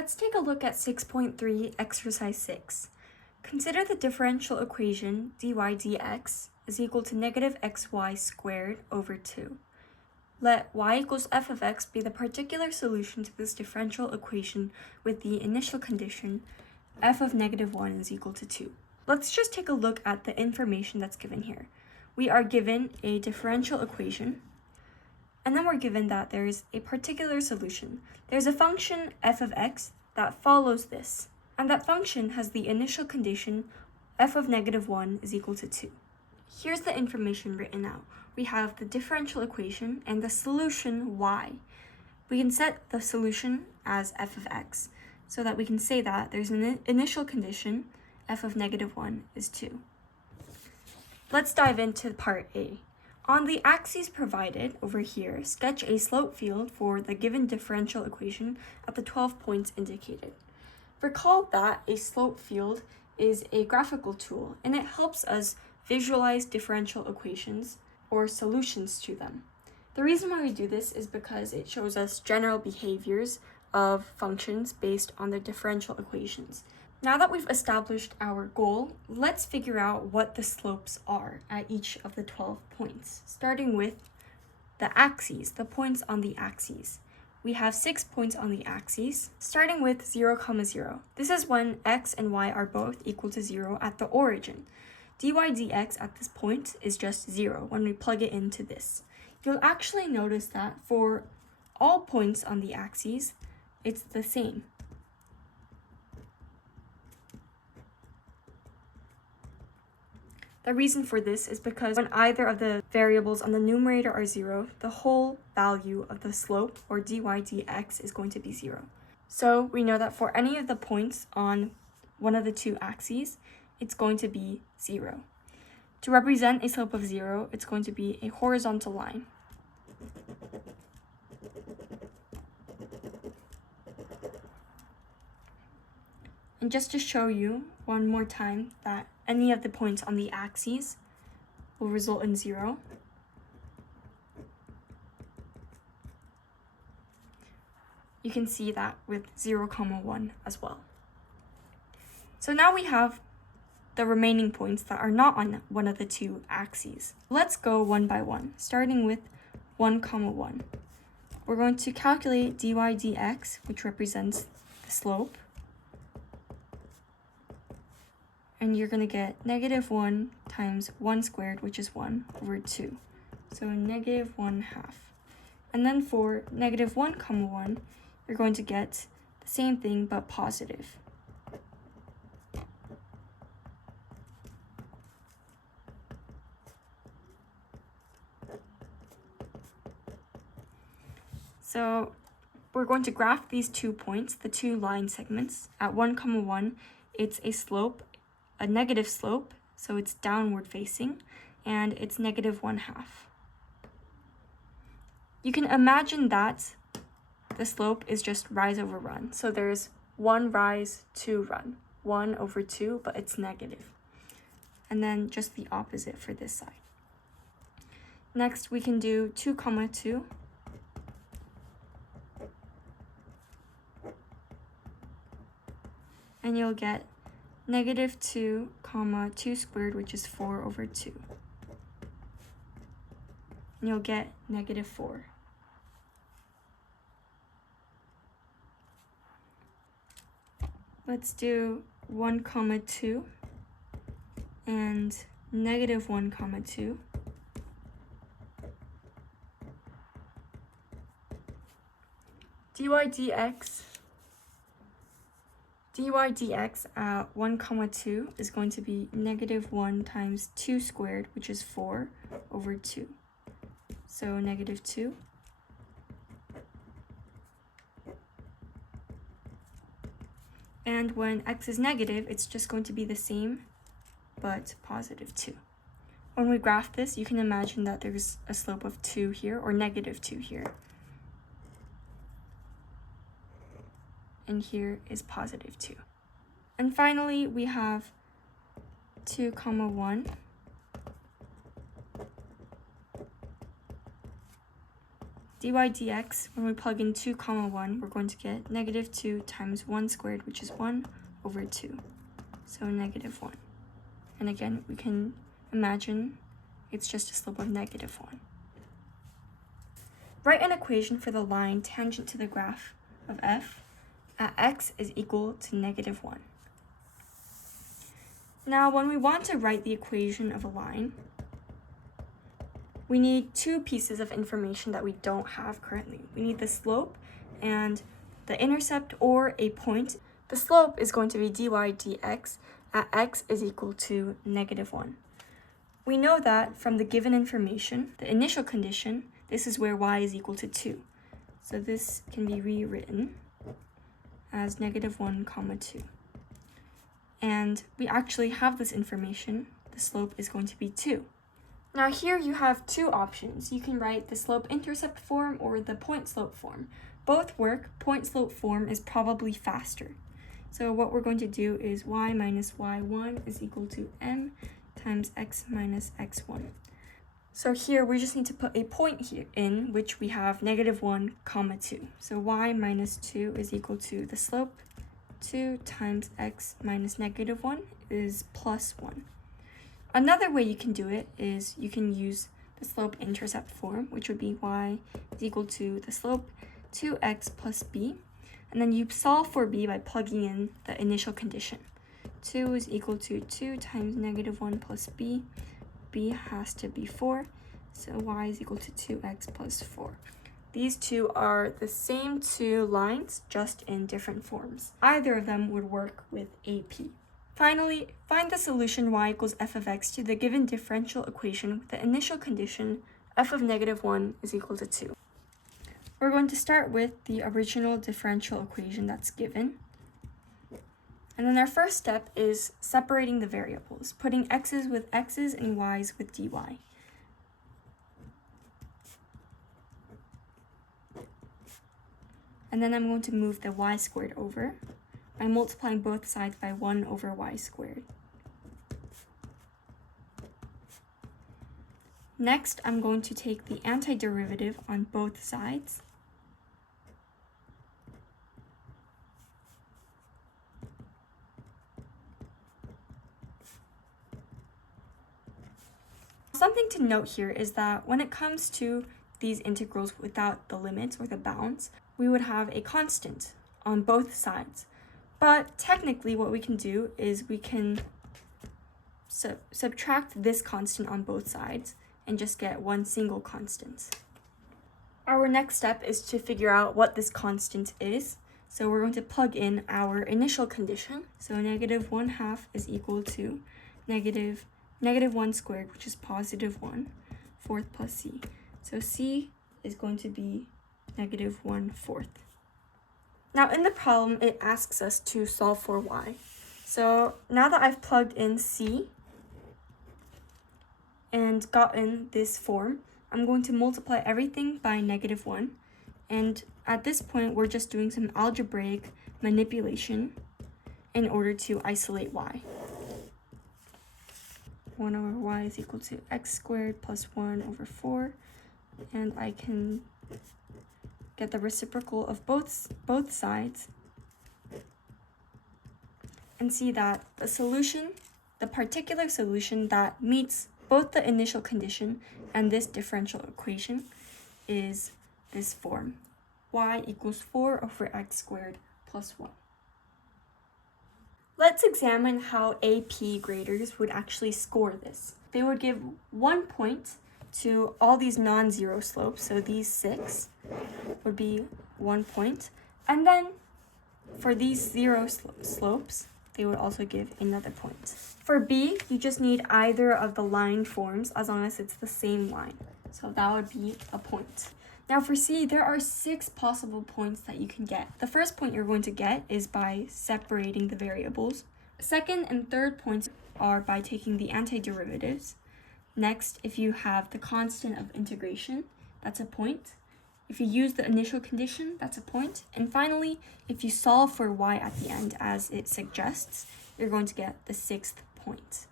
Let's take a look at 6.3 exercise 6. Consider the differential equation dy dx is equal to negative xy squared over 2. Let y equals f of x be the particular solution to this differential equation with the initial condition f of negative 1 is equal to 2. Let's just take a look at the information that's given here. We are given a differential equation, and then we're given that there's a particular solution. There's a function f of x that follows this, and that function has the initial condition f of negative 1 is equal to 2. Here's the information written out. We have the differential equation and the solution y. We can set the solution as f of x so that we can say that there's an initial condition f of negative 1 is 2. Let's dive into part A. On the axes provided over here, sketch a slope field for the given differential equation at the 12 points indicated. Recall that a slope field is a graphical tool, and it helps us visualize differential equations or solutions to them. The reason why we do this is because it shows us general behaviors of functions based on their differential equations. Now that we've established our goal, let's figure out what the slopes are at each of the 12 points, starting with the axes, the points on the axes. We have 6 points on the axes, starting with 0, 0. This is when x and y are both equal to 0 at the origin. dy dx at this point is just 0 when we plug it into this. You'll actually notice that for all points on the axes, it's the same. The reason for this is because when either of the variables on the numerator are 0, the whole value of the slope, or dy dx, is going to be 0. So we know that for any of the points on one of the two axes, it's going to be 0. To represent a slope of 0, it's going to be a horizontal line. And just to show you one more time that any of the points on the axes will result in 0, you can see that with 0, 1 as well. So now we have the remaining points that are not on one of the two axes. Let's go one by one, starting with 1, 1. We're going to calculate dy dx, which represents the slope. And you're going to get negative 1 times 1 squared, which is 1, over 2. So negative 1/2. And then for negative 1, 1, you're going to get the same thing but positive. So we're going to graph these 2 points, the 2 line segments. At 1, 1, it's a slope, a negative slope, so it's downward facing, and it's negative 1/2. You can imagine that the slope is just rise over run. So there's 1 rise, 2 run, 1 over 2, but it's negative. And then just the opposite for this side. Next, we can do 2, 2. And you'll get negative 2, 2 squared, which is 4 over 2. And you'll get negative 4. Let's do 1, 2 and negative 1, 2. dy dx at 1, 2 is going to be negative 1 times 2 squared, which is 4 over 2. So negative 2. And when x is negative, it's just going to be the same, but positive 2. When we graph this, you can imagine that there's a slope of 2 here, or negative 2 here. And here is positive 2. And finally, we have 2, 1. dy dx, when we plug in 2 comma 1, we're going to get negative 2 times 1 squared, which is 1 over 2. So negative 1. And again, we can imagine it's just a slope of negative 1. Write an equation for the line tangent to the graph of f at x is equal to negative 1. Now, when we want to write the equation of a line, we need two pieces of information that we don't have currently. We need the slope and the intercept, or a point. The slope is going to be dy dx at x is equal to negative 1. We know that from the given information, the initial condition, this is where y is equal to 2. So this can be rewritten as negative 1 comma 2. And we actually have this information. The slope is going to be 2. Now here you have two options. You can write the slope-intercept form or the point-slope form. Both work. Point-slope form is probably faster. So what we're going to do is y minus y1 is equal to m times x minus x1. So here we just need to put a point here in which we have negative 1 comma 2. So y minus 2 is equal to the slope 2 times x minus negative 1 is plus 1. Another way you can do it is you can use the slope-intercept form, which would be y is equal to the slope 2x plus b. And then you solve for b by plugging in the initial condition. 2 is equal to 2 times negative 1 plus b. b has to be 4, so y is equal to 2x plus 4. These two are the same two lines, just in different forms. Either of them would work with AP. Finally, find the solution y equals f of x to the given differential equation with the initial condition f of negative 1 is equal to 2. We're going to start with the original differential equation that's given. And then our first step is separating the variables, putting x's with x's and y's with dy. And then I'm going to move the y squared over by multiplying both sides by 1 over y squared. Next, I'm going to take the antiderivative on both sides. Something to note here is that when it comes to these integrals without the limits or the bounds, we would have a constant on both sides. But technically what we can do is we can subtract this constant on both sides and just get one single constant. Our next step is to figure out what this constant is. So we're going to plug in our initial condition. So negative 1/2 is equal to negative 1 squared, which is positive 1, fourth plus c. So c is going to be negative 1/4. Now in the problem, it asks us to solve for y. So now that I've plugged in c and gotten this form, I'm going to multiply everything by negative 1. And at this point, we're just doing some algebraic manipulation in order to isolate y. 1 over y is equal to x squared plus 1 over 4. And I can get the reciprocal of both sides and see that the solution, the particular solution that meets both the initial condition and this differential equation is this form. Y equals 4 over x squared plus 1. Let's examine how AP graders would actually score this. They would give 1 point to all these non-zero slopes, so these 6 would be 1 point. And then for these 0 slopes, they would also give another point. For B, you just need either of the line forms as long as it's the same line. So that would be a point. Now for C, there are 6 possible points that you can get. The first point you're going to get is by separating the variables. Second and third points are by taking the antiderivatives. Next, if you have the constant of integration, that's a point. If you use the initial condition, that's a point. And finally, if you solve for y at the end as it suggests, you're going to get the 6th point.